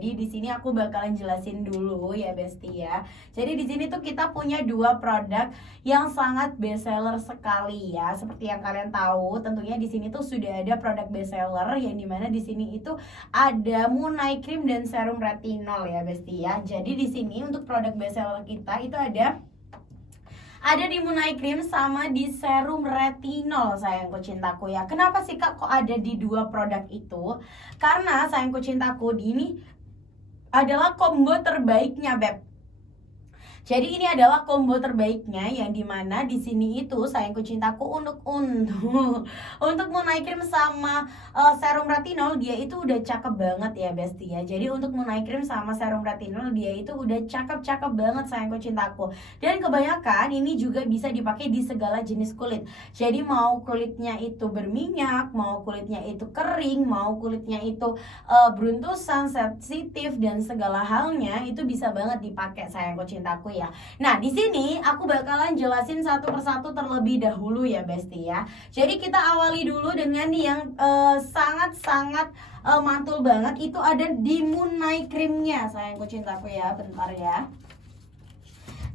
Jadi di sini aku bakalan jelasin dulu ya Besti ya. Jadi di sini tuh kita punya dua produk yang sangat best seller sekali ya. Seperti yang kalian tahu, tentunya di sini tuh sudah ada produk best seller yang dimana di sini itu ada Moon Eye Cream dan serum retinol ya Besti ya. Jadi di sini untuk produk best seller kita itu ada di Moon Eye Cream sama di serum retinol sayangku cintaku ya. Kenapa sih kak kok ada di dua produk itu? Karena sayangku cintaku ini adalah combo terbaiknya Beb. Jadi ini adalah combo terbaiknya yang dimana di sini itu sayangku cintaku untuk Moon Eye Cream sama serum retinol dia itu udah cakep banget ya Besti ya. Jadi untuk Moon Eye Cream sama serum retinol dia itu udah cakep banget sayangku cintaku. Dan kebanyakan ini juga bisa dipakai di segala jenis kulit. Jadi mau kulitnya itu berminyak, mau kulitnya itu kering, mau kulitnya itu beruntusan, sensitif dan segala halnya itu bisa banget dipakai sayangku cintaku ya. Nah, di sini aku bakalan jelasin satu persatu terlebih dahulu ya Besti ya. Jadi kita awali dulu dengan yang sangat-sangat mantul banget, itu ada di Moon Eye Creamnya sayangku cintaku ya. Bentar ya.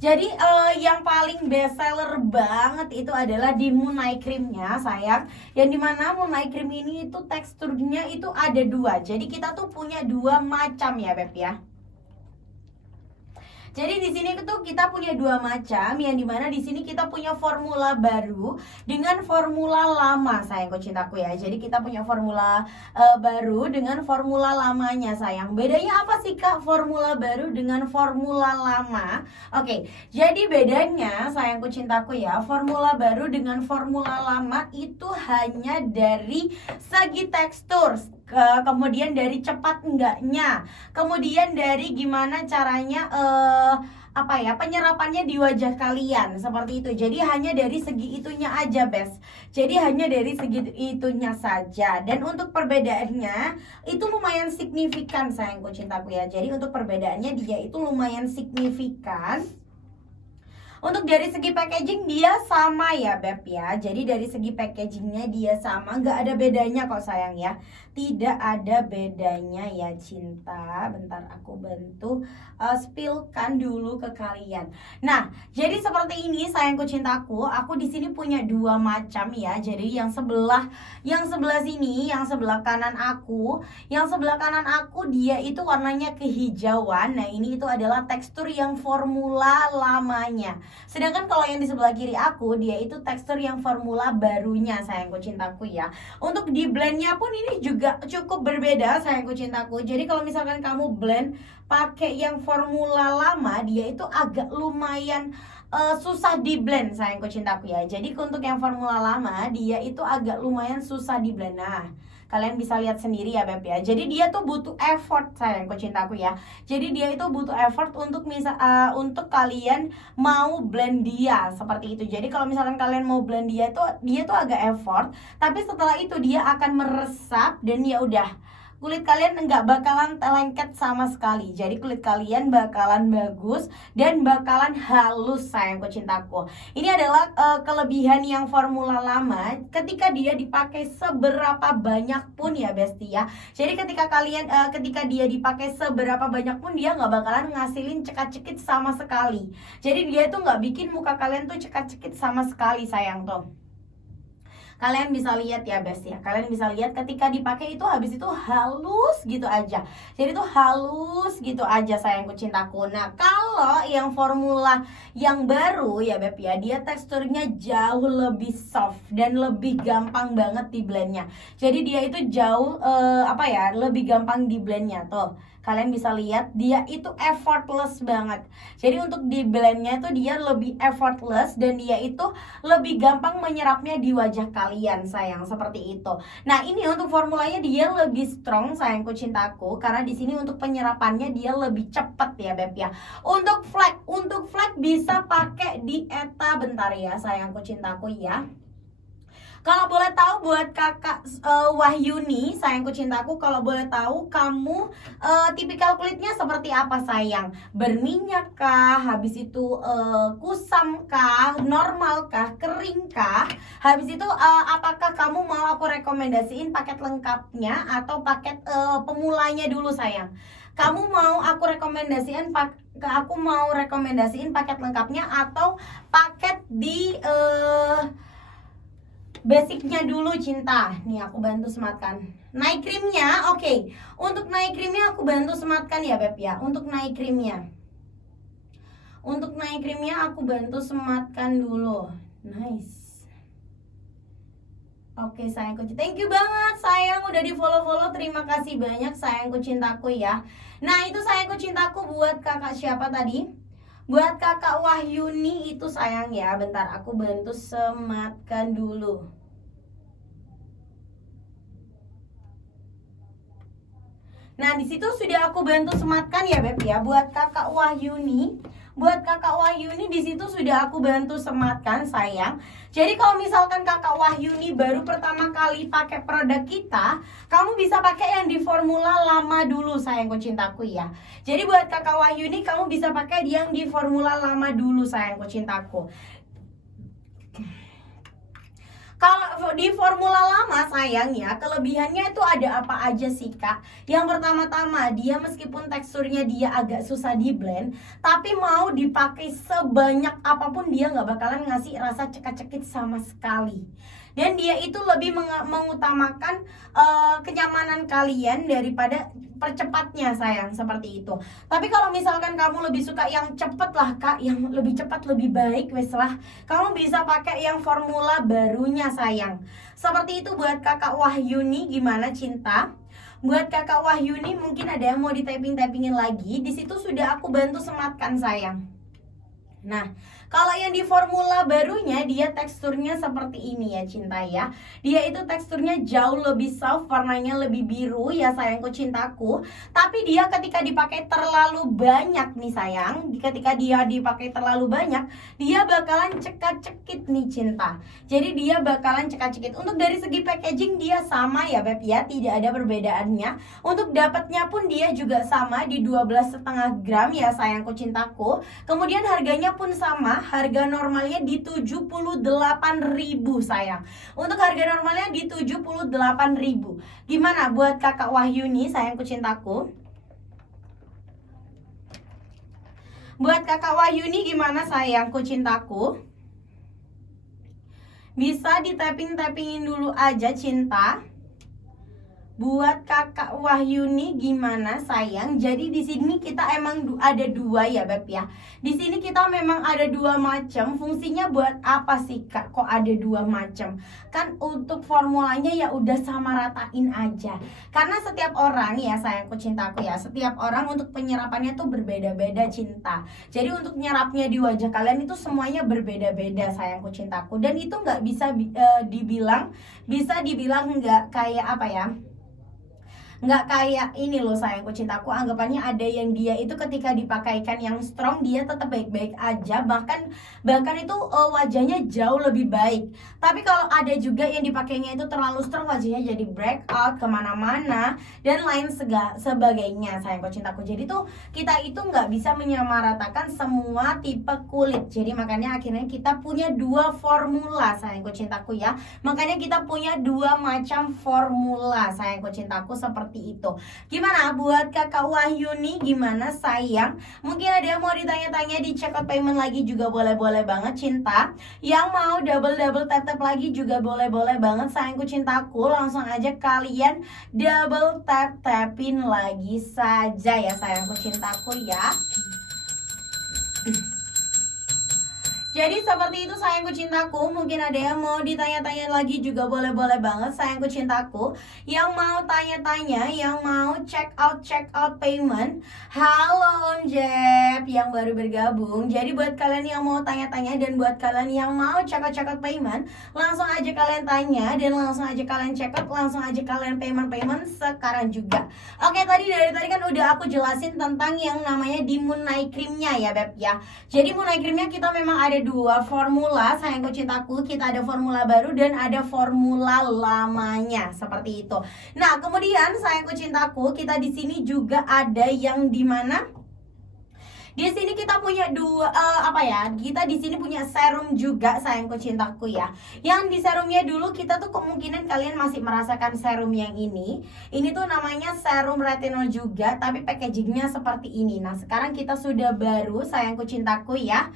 Jadi yang paling best seller banget itu adalah di Moon Eye Creamnya sayang. Yang dimana Moon Eye Cream ini itu teksturnya itu ada dua. Jadi kita tuh punya dua macam ya Beb ya. Jadi di sini tuh kita punya dua macam, yang dimana di sini kita punya formula baru dengan formula lama sayangku cintaku ya. Jadi kita punya formula baru dengan formula lamanya sayang. Bedanya apa sih kak formula baru dengan formula lama? Oke, jadi bedanya sayangku cintaku ya, formula baru dengan formula lama itu hanya dari segi tekstur, kemudian dari cepat enggaknya, kemudian dari gimana caranya penyerapannya di wajah kalian seperti itu. Jadi hanya dari segi itunya aja Bes. Jadi hanya dari segi itunya saja. Dan untuk perbedaannya itu lumayan signifikan sayangku cintaku ya. Jadi untuk perbedaannya dia itu lumayan signifikan. Untuk dari segi packaging dia sama ya Beb ya. Jadi dari segi packagingnya dia sama, nggak ada bedanya kok sayang ya. Tidak ada bedanya ya cinta. Bentar aku bantu spillkan dulu ke kalian. Nah, jadi seperti ini sayangku cintaku. Aku di sini punya dua macam ya. Jadi yang sebelah sini, yang sebelah kanan aku, dia itu warnanya kehijauan. Nah, ini itu adalah tekstur yang formula lamanya. Sedangkan kalau yang di sebelah kiri aku, dia itu tekstur yang formula barunya sayangku cintaku ya. Untuk di blendnya pun ini juga cukup berbeda sayangku cintaku. Jadi kalau misalkan kamu blend pakai yang formula lama, dia itu agak lumayan susah di blend sayangku cintaku ya. Jadi untuk yang formula lama, dia itu agak lumayan susah di blend. Nah, kalian bisa lihat sendiri ya Beb ya. Jadi dia tuh butuh effort sayangku cintaku ya. Jadi dia itu butuh effort untuk untuk kalian mau blend dia seperti itu. Jadi kalau misalkan kalian mau blend dia tuh agak effort, tapi setelah itu dia akan meresap dan ya udah, kulit kalian nggak bakalan lengket sama sekali. Jadi kulit kalian bakalan bagus dan bakalan halus sayangku cintaku. Ini adalah kelebihan yang formula lama ketika dia dipakai seberapa banyak pun ya Besti ya. Jadi ketika dia dipakai seberapa banyak pun dia nggak bakalan ngasilin cekat-cekit sama sekali. Jadi dia tuh nggak bikin muka kalian tuh cekat-cekit sama sekali sayang tuh. Kalian bisa lihat ya Bes ya. Kalian bisa lihat ketika dipakai itu habis itu halus gitu aja. Jadi tuh halus gitu aja sayangku cintaku. Nah, kalau yang formula yang baru ya Beb ya, dia teksturnya jauh lebih soft dan lebih gampang banget di blendnya. Jadi dia itu jauh lebih gampang di blendnya tuh. Kalian bisa lihat dia itu effortless banget. Jadi untuk di blendnya tuh dia lebih effortless dan dia itu lebih gampang menyerapnya di wajah kalian sayang, seperti itu. Nah, ini untuk formulanya dia lebih strong sayangku cintaku, karena di sini untuk penyerapannya dia lebih cepat ya Beb ya. Untuk flek bisa pakai di Eta, bentar ya sayangku cintaku ya. Kalau boleh tahu buat kakak Wahyuni, sayangku cintaku, kalau boleh tahu kamu tipikal kulitnya seperti apa sayang? Berminyak kah? Habis itu kusam kah? Normal kah? Kering kah? Habis itu apakah kamu mau aku rekomendasiin paket lengkapnya atau paket pemulanya dulu sayang? kamu mau aku rekomendasiin paket lengkapnya atau paket di basicnya dulu Cinta. Nih aku bantu sematkan. Night creamnya, oke. Untuk night creamnya aku bantu sematkan ya Beb ya. Untuk night creamnya aku bantu sematkan dulu. Nice. Oke sayangku, thank you banget sayang udah di follow. Terima kasih banyak sayangku cintaku ya. Nah itu sayangku cintaku buat kakak siapa tadi? Buat kakak Wahyuni itu sayang ya. Bentar aku bantu sematkan dulu. Nah di situ sudah aku bantu sematkan ya Beb ya. Buat kakak Wahyuni di situ sudah aku bantu sematkan sayang. Jadi kalau misalkan kakak Wahyuni baru pertama kali pakai produk kita, kamu bisa pakai yang di formula lama dulu sayangku cintaku ya. Jadi buat kakak Wahyuni kamu bisa pakai yang di formula lama dulu sayangku cintaku. Kalau di formula lama sayang ya, kelebihannya itu ada apa aja sih kak? Yang pertama-tama dia meskipun teksturnya dia agak susah di blend, tapi mau dipakai sebanyak apapun dia nggak bakalan ngasih rasa cekak-cekit sama sekali. Dan dia itu lebih mengutamakan kenyamanan kalian daripada percepatnya sayang, seperti itu. Tapi kalau misalkan kamu lebih suka yang cepet lah kak, yang lebih cepat lebih baik wes lah, kamu bisa pakai yang formula barunya sayang. Seperti itu buat kakak Wahyuni. Gimana Cinta? Buat kakak Wahyuni mungkin ada yang mau di typingin lagi. Di situ sudah aku bantu sematkan sayang. Nah kalau yang di formula barunya dia teksturnya seperti ini ya Cinta ya. Dia itu teksturnya jauh lebih soft, warnanya lebih biru ya sayangku cintaku. Tapi dia ketika dipakai terlalu banyak nih sayang, ketika dia dipakai terlalu banyak, dia bakalan cekak-cekit nih Cinta. Jadi dia bakalan cekak-cekit. Untuk dari segi packaging dia sama ya Beb ya, tidak ada perbedaannya. Untuk dapatnya pun dia juga sama di 12,5 gram ya sayangku cintaku. Kemudian harganya pun sama. Harga normalnya di 78.000 sayang. Untuk harga normalnya di 78.000. Gimana buat kakak Wahyuni sayangku cintaku? Buat kakak Wahyuni gimana sayangku cintaku? Bisa di tappingin dulu aja Cinta. Buat kakak Wahyuni gimana sayang? Jadi di sini kita emang ada dua ya Beb ya. Di sini kita memang ada dua macam. Fungsinya buat apa sih kak? Kok ada dua macam? Kan untuk formulanya ya udah sama ratain aja. Karena setiap orang ya sayangku cintaku ya, setiap orang untuk penyerapannya tuh berbeda-beda Cinta. Jadi untuk nyerapnya di wajah kalian itu semuanya berbeda-beda sayangku cintaku. Dan itu nggak bisa dibilang nggak kayak apa ya? Nggak kayak ini loh sayangku cintaku, anggapannya ada yang dia itu ketika dipakaikan yang strong dia tetap baik-baik aja, bahkan itu wajahnya jauh lebih baik. Tapi kalau ada juga yang dipakainya itu terlalu strong, wajahnya jadi breakout kemana-mana dan lain sebagainya sayangku cintaku. Jadi tuh kita itu nggak bisa menyamaratakan semua tipe kulit. Jadi makanya akhirnya kita punya dua formula sayangku cintaku ya. Makanya kita punya dua macam formula sayangku cintaku seperti itu. Gimana buat kakak Wahyuni gimana sayang? Mungkin ada yang mau ditanya-tanya di checkout payment lagi juga boleh-boleh banget Cinta. Yang mau double tap lagi juga boleh-boleh banget sayangku cintaku. Langsung aja kalian double tapin lagi saja ya sayangku cintaku ya. Jadi seperti itu sayangku cintaku. Mungkin ada yang mau ditanya-tanya lagi juga boleh-boleh banget sayangku cintaku. Yang mau tanya-tanya, yang mau check out payment, halo Om Jeb yang baru bergabung. Jadi buat kalian yang mau tanya-tanya dan buat kalian yang mau check out payment, langsung aja kalian tanya dan langsung aja kalian check out, langsung aja kalian payment sekarang juga. Oke, dari tadi kan udah aku jelasin tentang yang namanya di Moon Night Creamnya ya Beb ya. Jadi Moon Night Creamnya kita memang ada dua formula sayangku cintaku. Kita ada formula baru dan ada formula lamanya seperti itu. Nah kemudian sayangku cintaku, kita di sini juga ada yang dimana Di sini kita punya dua kita di sini punya serum juga sayangku cintaku ya. Yang di serumnya dulu kita tuh kemungkinan kalian masih merasakan serum yang ini. Ini tuh namanya serum retinol juga, tapi packagingnya seperti ini. Nah, sekarang kita sudah baru sayangku cintaku ya.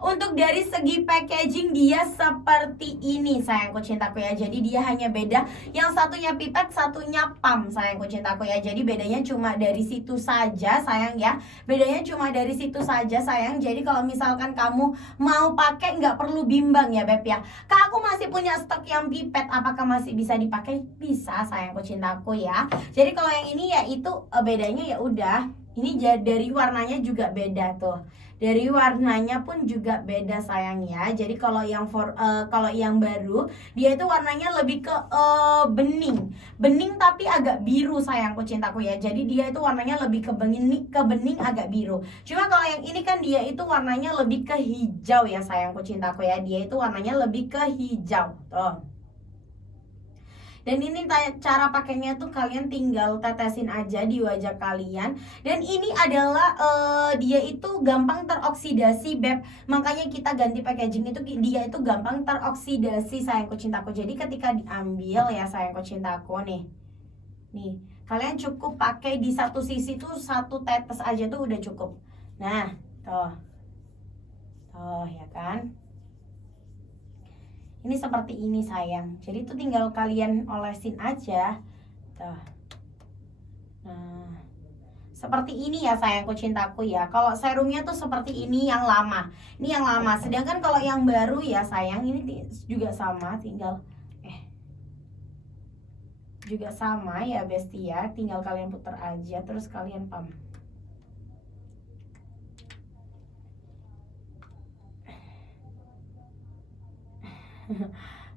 Untuk dari segi packaging dia seperti ini sayangku cintaku ya. Jadi dia hanya beda, yang satunya pipet, satunya pump sayangku cintaku ya. Jadi bedanya cuma dari situ saja sayang ya. Bedanya cuma dari situ saja sayang. Jadi kalau misalkan kamu mau pakai nggak perlu bimbang ya Beb ya. Kak, aku masih punya stok yang pipet, apakah masih bisa dipakai? Bisa sayangku cintaku ya. Jadi kalau yang ini ya itu bedanya ya udah. Ini dari warnanya juga beda tuh. Dari warnanya pun juga beda sayang ya. Jadi kalau yang baru dia itu warnanya lebih ke bening tapi agak biru sayangku cintaku ya. Jadi dia itu warnanya lebih ke bening agak biru. Cuma kalau yang ini kan dia itu warnanya lebih ke hijau ya sayangku cintaku ya. Dia itu warnanya lebih ke hijau tuh. Dan ini cara pakainya tuh kalian tinggal tetesin aja di wajah kalian. Dan ini adalah dia itu gampang teroksidasi Beb. Makanya kita ganti packaging itu, dia itu gampang teroksidasi sayangku cintaku. Jadi ketika diambil ya sayangku cintaku nih, kalian cukup pakai di satu sisi tuh 1 tetes aja tuh udah cukup. Nah tuh ya kan. Ini seperti ini sayang. Jadi itu tinggal kalian olesin aja. Tuh. Nah, seperti ini ya sayangku cintaku ya. Kalau serumnya tuh seperti ini yang lama. Ini yang lama. Sedangkan kalau yang baru ya sayang, ini juga sama, tinggal juga sama ya Besti ya. Tinggal kalian putar aja terus kalian pump.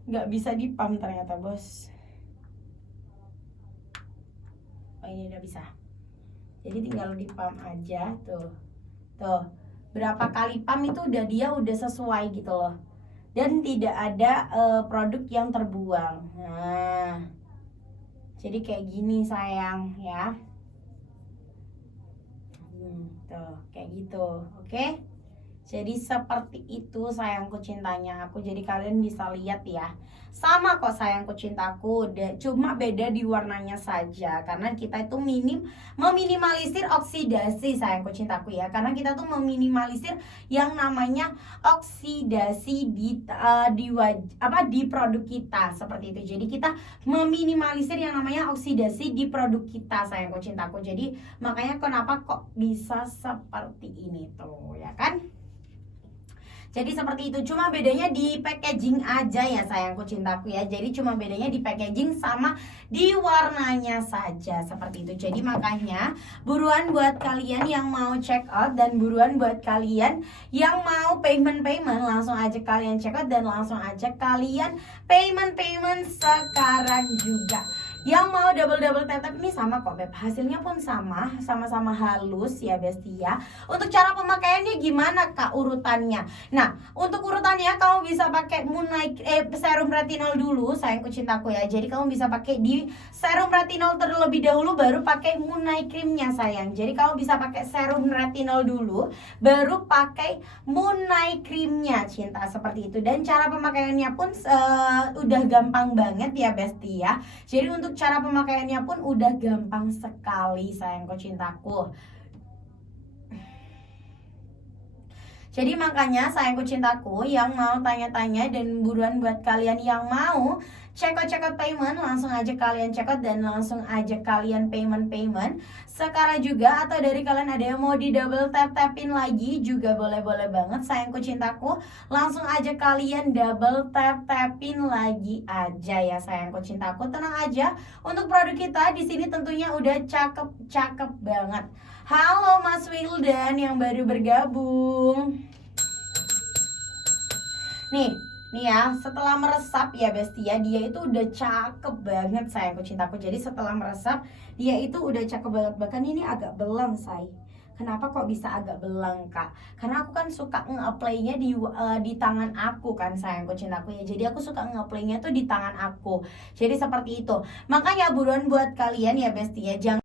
Nggak bisa dipam ternyata bos. Oh ini udah bisa. Jadi tinggal dipam aja tuh. Berapa kali pam itu dia udah sesuai gitu loh. Dan tidak ada produk yang terbuang. Nah, jadi kayak gini sayang ya. Tuh kayak gitu. Oke. Jadi seperti itu sayangku cintanya aku. Jadi kalian bisa lihat ya. Sama kok sayangku cintaku, cuma beda di warnanya saja. Karena kita itu meminimalisir oksidasi sayangku cintaku ya. Karena kita tuh meminimalisir yang namanya oksidasi di produk kita seperti itu. Jadi kita meminimalisir yang namanya oksidasi di produk kita sayangku cintaku. Jadi makanya kenapa kok bisa seperti ini tuh ya kan. Jadi seperti itu, cuma bedanya di packaging aja ya sayangku cintaku ya. Jadi cuma bedanya di packaging sama di warnanya saja seperti itu. Jadi makanya buruan buat kalian yang mau check out dan buruan buat kalian yang mau payment langsung aja kalian check out dan langsung aja kalian payment sekarang juga. Yang mau double tap ini sama kok Beb, hasilnya pun sama-sama halus ya Besti ya. Untuk cara pemakaiannya gimana Kak urutannya? Nah, untuk urutannya kamu bisa pakai serum retinol dulu sayangku cintaku ya. Jadi kamu bisa pakai di serum retinol terlebih dahulu baru pakai Moon Night Creamnya sayang. Jadi kamu bisa pakai serum retinol dulu baru pakai Moon Night Creamnya cinta seperti itu. Dan cara pemakaiannya pun udah gampang banget ya Besti ya. Jadi untuk cara pemakaiannya pun udah gampang sekali sayangku cintaku. Jadi makanya sayangku cintaku yang mau tanya-tanya dan buruan buat kalian yang mau check out payment, langsung aja kalian check out dan langsung aja kalian payment sekarang juga. Atau dari kalian ada yang mau di double tapin lagi juga boleh banget sayangku cintaku. Langsung aja kalian double tapin lagi aja ya sayangku cintaku. Tenang aja, untuk produk kita di sini tentunya udah cakep banget. Halo Mas Wildan yang baru bergabung. Nih ya, setelah meresap ya Besti ya, dia itu udah cakep banget sayangku cintaku. Jadi setelah meresap, dia itu udah cakep banget. Bahkan ini agak belang say. Kenapa kok bisa agak belang Kak? Karena aku kan suka nge-apply-nya di tangan aku kan sayangku cintaku ya. Jadi aku suka nge-apply-nya tuh di tangan aku. Jadi seperti itu. Makanya buruan buat kalian ya Besti ya, jangan